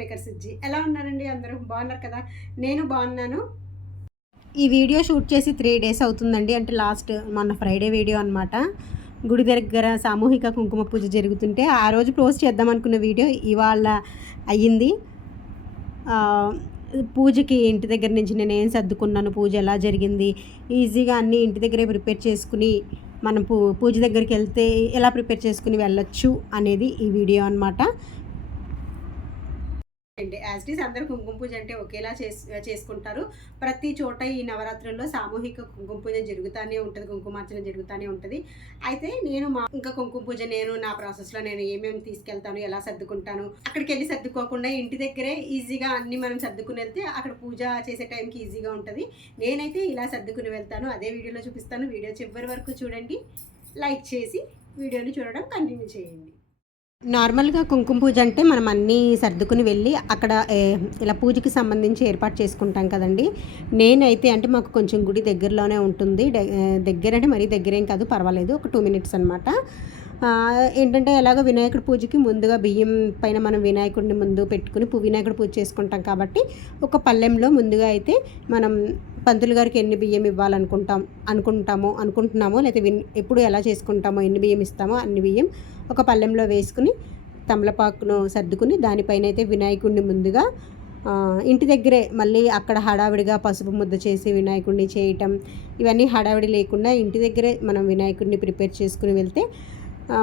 Maker Sujji. ఎలా ఉన్నారండి అందరూ? బాగున్నారు కదా? నేను బాగున్నాను. ఈ వీడియో షూట్ చేసి 3 డేస్ అవుతుందండి. అంటే లాస్ట్ మొన్న ఫ్రైడే వీడియో అనమాట. గుడి దగ్గర సామూహిక కుంకుమ పూజ జరుగుతుంటే ఆ రోజు పోస్ట్ చేద్దాం అనుకున్న వీడియో ఇవాళ అయ్యింది. పూజకి ఇంటి దగ్గర నుంచి నేను ఏం సర్దుకున్నాను, పూజ ఎలా జరిగింది, ఈజీగా అన్నీ ఇంటి దగ్గరే ప్రిపేర్ చేసుకుని మనం పూజ దగ్గరికి వెళ్తే ఎలా ప్రిపేర్ చేసుకుని వెళ్ళొచ్చు అనేది ఈ వీడియో అనమాట. అండి యాజ్ ఇట్ ఈస్ అందరూ కుంకుమ పూజ అంటే ఒకేలా చేసుకుంటారు. ప్రతి చోట ఈ నవరాత్రుల్లో సామూహిక కుంకుమ పూజ జరుగుతూనే ఉంటుంది, కుంకుమార్చన జరుగుతూనే ఉంటుంది. అయితే నేను ఇంకా కుంకుమ పూజ నేను నా ప్రాసెస్లో నేను ఏమేమి తీసుకెళ్తాను, ఎలా సర్దుకుంటాను, అక్కడికి వెళ్ళి సర్దుకోకుండా ఇంటి దగ్గరే ఈజీగా అన్ని మనం సర్దుకుని వెళ్తే అక్కడ పూజ చేసే టైంకి ఈజీగా ఉంటుంది. నేనైతే ఇలా సర్దుకుని వెళ్తాను, అదే వీడియోలో చూపిస్తాను. వీడియో చివరి వరకు చూడండి, లైక్ చేసి వీడియోని చూడడం కంటిన్యూ చేయండి. నార్మల్గా కుంకుమ పూజ అంటే మనం అన్నీ సర్దుకుని వెళ్ళి అక్కడ ఇలా పూజకి సంబంధించి ఏర్పాటు చేసుకుంటాం కదండి. నేనైతే అంటే మాకు కొంచెం గుడి దగ్గరలోనే ఉంటుంది, దగ్గర అంటే మరీ దగ్గరేం కాదు, పర్వాలేదు, ఒక 2 minutes అనమాట. ఏంటంటే ఎలాగో వినాయకుడి పూజకి ముందుగా బియ్యం పైన మనం వినాయకుడిని ముందు పెట్టుకుని వినాయకుడి పూజ చేసుకుంటాం కాబట్టి ఒక పళ్ళెంలో ముందుగా అయితే మనం పంతులు గారికి ఎన్ని బియ్యం అనుకుంటున్నామో లేకపోతే ఎప్పుడు ఎలా చేసుకుంటామో ఎన్ని బియ్యం ఇస్తామో అన్ని బియ్యం ఒక పళ్ళెంలో వేసుకుని తమలపాకును సర్దుకుని దానిపైన అయితే వినాయకుడిని ముందుగా ఇంటి దగ్గరే మళ్ళీ అక్కడ హడావిడిగా పసుపు ముద్ద చేసి వినాయకుడిని చేయటం ఇవన్నీ హడావిడి లేకుండా ఇంటి దగ్గరే మనం వినాయకుడిని ప్రిపేర్ చేసుకుని వెళ్తే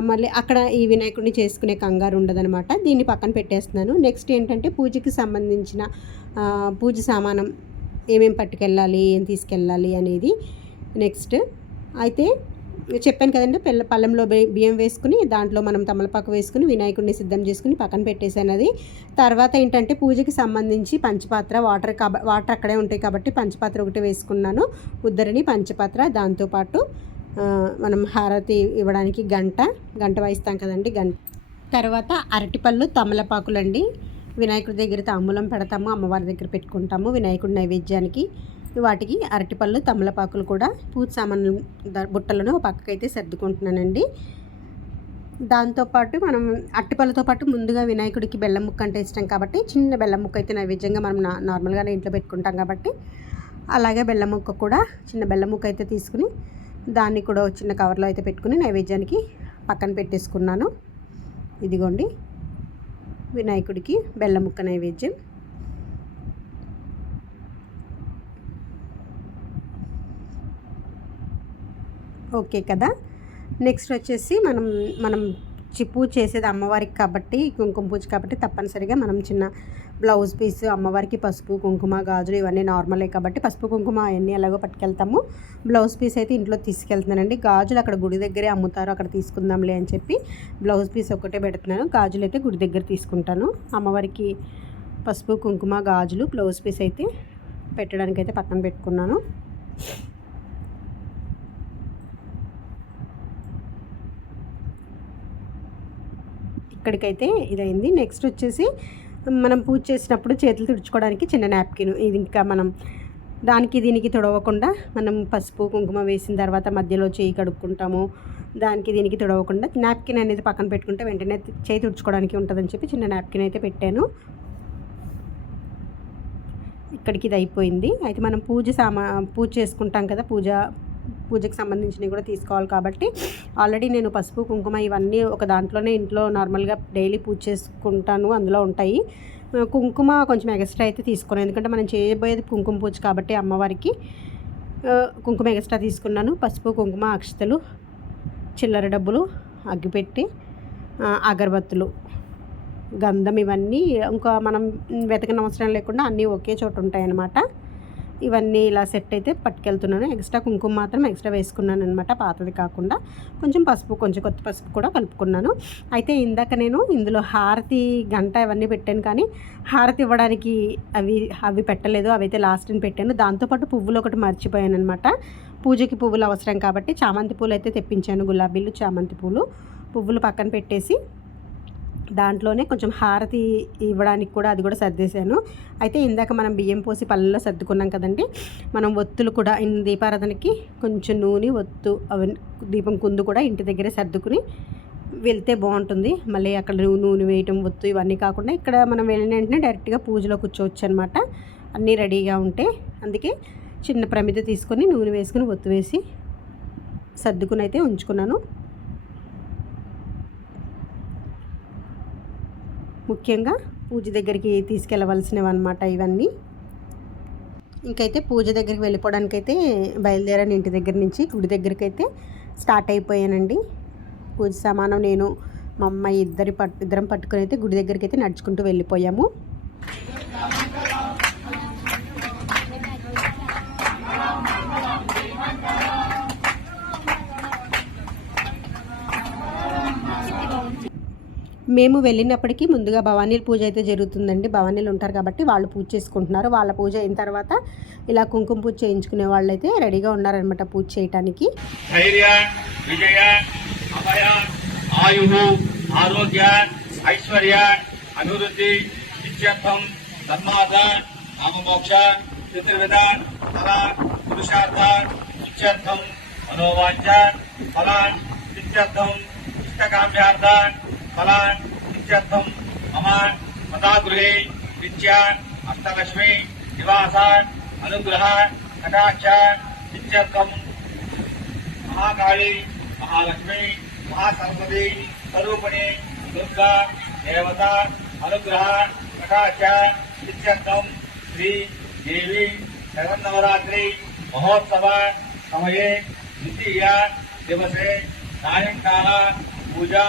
మళ్ళీ అక్కడ ఈ వినాయకుడిని చేసుకునే కంగారు ఉండదనమాట. దీన్ని పక్కన పెట్టేస్తున్నాను. నెక్స్ట్ ఏంటంటే పూజకి సంబంధించిన పూజ సామానం ఏమేమి పట్టుకెళ్ళాలి, ఏం తీసుకెళ్ళాలి అనేది నెక్స్ట్. అయితే చెప్పాను కదండి, పళ్ళెంలో బియ్యం వేసుకుని దాంట్లో మనం తమలపాకు వేసుకుని వినాయకుడిని సిద్ధం చేసుకుని పక్కన పెట్టేసాను. అది తర్వాత ఏంటంటే పూజకి సంబంధించి పంచపాత్ర, వాటర్ అక్కడే ఉంటాయి కాబట్టి పంచపాత్ర ఒకటి వేసుకున్నాను, ఉద్దరిని పంచపాత్ర, దాంతోపాటు మనం హారతి ఇవ్వడానికి గంట వాయిస్తాం కదండి, తర్వాత అరటిపళ్ళు, తమలపాకులండి. వినాయకుడి దగ్గర తాంబూలం పెడతాము, అమ్మవారి దగ్గర పెట్టుకుంటాము వినాయకుడి నైవేద్యానికి. వాటికి అరటిపళ్ళు, తమలపాకులు కూడా పూజ సామాన్లు బుట్టలను పక్కకైతే సర్దుకుంటున్నానండి. దాంతోపాటు మనం అరటిపళ్ళతో పాటు ముందుగా వినాయకుడికి బెల్లం ముక్క అంటే ఇష్టం కాబట్టి చిన్న బెల్లం ముక్క అయితే నైవేద్యంగా మనం నార్మల్గానే ఇంట్లో పెట్టుకుంటాం కాబట్టి అలాగే బెల్లం ముక్క కూడా చిన్న బెల్లం ముక్క అయితే తీసుకుని దాన్ని కూడా చిన్న కవర్లో అయితే పెట్టుకుని నైవేద్యానికి పక్కన పెట్టేసుకున్నాను. ఇదిగోండి వినాయకుడికి బెల్లం ముక్క నైవేద్యం. ఓకే కదా. నెక్స్ట్ వచ్చేసి మనం పూజ చేసేది అమ్మవారికి కాబట్టి కుంకుమ పూజ కాబట్టి తప్పనిసరిగా మనం చిన్న బ్లౌజ్ పీస్ అమ్మవారికి పసుపు కుంకుమ గాజులు ఇవన్నీ నార్మలే కాబట్టి పసుపు కుంకుమ అవన్నీ ఎలాగో పట్టుకెళ్తాము. బ్లౌజ్ పీస్ అయితే ఇంట్లో తీసుకెళ్తున్నానండి. గాజులు అక్కడ గుడి దగ్గరే అమ్ముతారు, అక్కడ తీసుకుందాంలే అని చెప్పి బ్లౌజ్ పీస్ ఒకటే పెడుతున్నాను. గాజులు అయితే గుడి దగ్గర తీసుకుంటాను. అమ్మవారికి పసుపు కుంకుమ గాజులు బ్లౌజ్ పీస్ అయితే పెట్టడానికి అయితే పక్కన పెట్టుకున్నాను. ఇక్కడికైతే ఇదైంది. నెక్స్ట్ వచ్చేసి మనం పూజ చేసినప్పుడు చేతులు తుడుచుకోవడానికి చిన్న నాప్కిన్, ఇది ఇంకా మనం దానికి దీనికి తుడవకుండా మనం పసుపు కుంకుమ వేసిన తర్వాత మధ్యలో చేయి కడుక్కుంటాము, దానికి దీనికి తుడవకుండా నాప్కిన్ అనేది పక్కన పెట్టుకుంటే వెంటనే చేయి తుడుచుకోవడానికి ఉంటుందని చెప్పి చిన్న నాప్కిన్ అయితే పెట్టాను. ఇక్కడికి ఇది అయిపోయింది. అయితే మనం పూజ చేసుకుంటాం కదా, పూజకి సంబంధించినవి కూడా తీసుకోవాలి కాబట్టి ఆల్రెడీ నేను పసుపు కుంకుమ ఇవన్నీ ఒక దాంట్లోనే ఇంట్లో నార్మల్గా డైలీ పూజ చేసుకుంటాను, అందులో ఉంటాయి. కుంకుమ కొంచెం ఎక్స్ట్రా అయితే తీసుకున్నాను, ఎందుకంటే మనం చేయబోయేది కుంకుమ పూజ కాబట్టి అమ్మవారికి కుంకుమ ఎక్స్ట్రా తీసుకున్నాను. పసుపు కుంకుమ అక్షతలు, చిల్లర డబ్బులు, అగ్గిపెట్టి, అగరబత్తులు, గంధం ఇవన్నీ ఇంకా మనం వెతకని అవసరం లేకుండా అన్నీ ఒకే చోట ఉంటాయన్నమాట. ఇవన్నీ ఇలా సెట్ అయితే పట్టుకెళ్తున్నాను. ఎక్స్ట్రా కుంకుమ మాత్రం ఎక్స్ట్రా వేసుకున్నాను అనమాట, పాతది కాకుండా. కొంచెం పసుపు, కొంచెం కొత్త పసుపు కూడా కలుపుకున్నాను. అయితే ఇందాక నేను ఇందులో హారతి గంట ఇవన్నీ పెట్టాను, కానీ హారతి ఇవ్వడానికి అవి పెట్టలేదు, అవి అయితే లాస్ట్ని పెట్టాను. దాంతోపాటు పువ్వులు ఒకటి మర్చిపోయాను అనమాట. పూజకి పువ్వులు అవసరం కాబట్టి చామంతి పూలు అయితే తెప్పించాను, గులాబీలు, చామంతి పువ్వులు పక్కన పెట్టేసి దాంట్లోనే కొంచెం హారతి ఇవ్వడానికి కూడా అది కూడా సర్దేశాను. అయితే ఇందాక మనం బియ్యం పోసి పళ్ళల్లో సర్దుకున్నాం కదండి, మనం ఒత్తులు కూడా దీపారాధనకి కొంచెం నూనె, ఒత్తు, దీపం కుందు కూడా ఇంటి దగ్గరే సర్దుకుని వెళ్తే బాగుంటుంది. మళ్ళీ అక్కడ నూనె వేయటం, ఒత్తు ఇవన్నీ కాకుండా ఇక్కడ మనం వెళ్ళిన వెంటనే డైరెక్ట్గా పూజలో కూర్చోవచ్చు అనమాట. అన్నీ రెడీగా ఉంటే. అందుకే చిన్న ప్రమిద తీసుకొని నూనె వేసుకుని ఒత్తు వేసి సర్దుకుని అయితే ఉంచుకున్నాను. ముఖ్యంగా పూజ దగ్గరికి తీసుకెళ్ళవలసినవి అనమాట ఇవన్నీ. ఇంకైతే పూజ దగ్గరికి వెళ్ళిపోవడానికైతే బయలుదేరాను. ఇంటి దగ్గర నుంచి గుడి దగ్గరికి అయితే స్టార్ట్ అయిపోయానండి. పూజ సామానం నేను మా అమ్మాయి ఇద్దరం పట్టుకొని అయితే గుడి దగ్గరికి అయితే నడుచుకుంటూ వెళ్ళిపోయాము. మేము వెళ్ళినప్పటికీ ముందుగా భవానీల పూజ అయితే జరుగుతుందండి. భవానీలు ఉంటారు కాబట్టి వాళ్ళు పూజ చేసుకుంటున్నారు. వాళ్ళ పూజ అయిన తర్వాత ఇలా కుంకుమ పూజ చేయించుకునే వాళ్ళు అయితే రెడీగా ఉన్నారనమాట పూజ చేయడానికి. ఆయు ఆరోగ్య ఐశ్వర్య అభివృద్ధి నిత్యత్వం ధర్మార్థ కామమోక్ష చతుర్విధ ఫల పురుషార్థ నిత్యర్థం మనోవాంఛ ఫల నిత్యర్థం ఇష్టకామ్యార్థ ఫల నిత్యర్థం మమ మతాగృహే నిత్య అష్టలక్ష్మి నివాస అనుగ్రహ కటాక్ష నిత్యర్థం మహాకాళి మహాలక్ష్మి महासरस्वती स्वरूपिणी दुर्गा देवता अनुग्रह कटाक्ष नित्यर्थम श्री देवी शरन्नवरात्रि महोत्सव समये द्वितीय दिवसे सायंकाल पूजा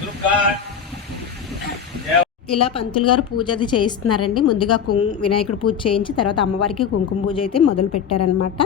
दुर्गा ఇలా పంతులు గారు పూజ అది చేయిస్తున్నారండి. ముందుగా వినాయకుడు పూజ చేయించి తర్వాత అమ్మవారికి కుంకుమ పూజ అయితే మొదలు పెట్టారనమాట.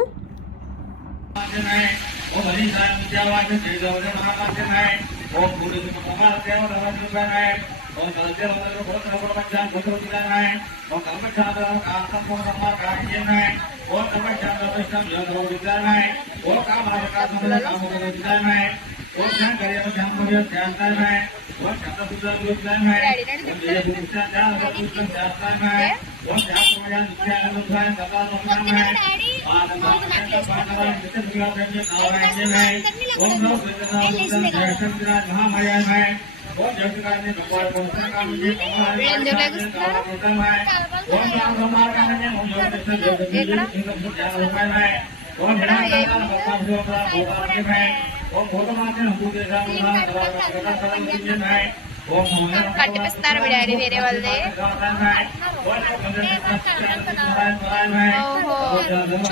కట్టిపిస్తున్నారు మీ డాడీ వేరే వాళ్ళదే.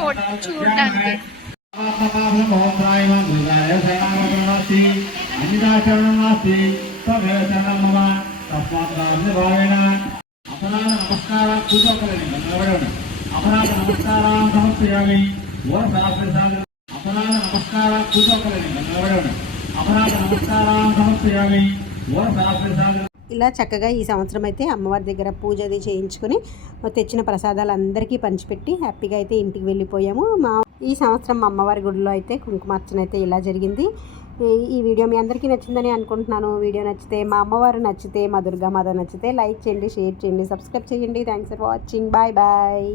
చూడడానికి ఇలా చక్కగా ఈ సంవత్సరం అయితే అమ్మవారి దగ్గర పూజ అది చేయించుకుని తెచ్చిన ప్రసాదాలు అందరికీ పంచిపెట్టి హ్యాపీగా అయితే ఇంటికి వెళ్ళిపోయాము. ఈ సంవత్సరం మా అమ్మవారి గుడిలో అయితే కుంకుమార్చన అయితే ఇలా జరిగింది. ఈ వీడియో మీ అందరికీ నచ్చిందని అనుకుంటున్నాను. వీడియో నచ్చితే, మా అమ్మవారు నచ్చితే, మా దుర్గామాత నచ్చితే లైక్ చేయండి, షేర్ చేయండి, సబ్స్క్రైబ్ చేయండి. Thanks for watching. Bye bye.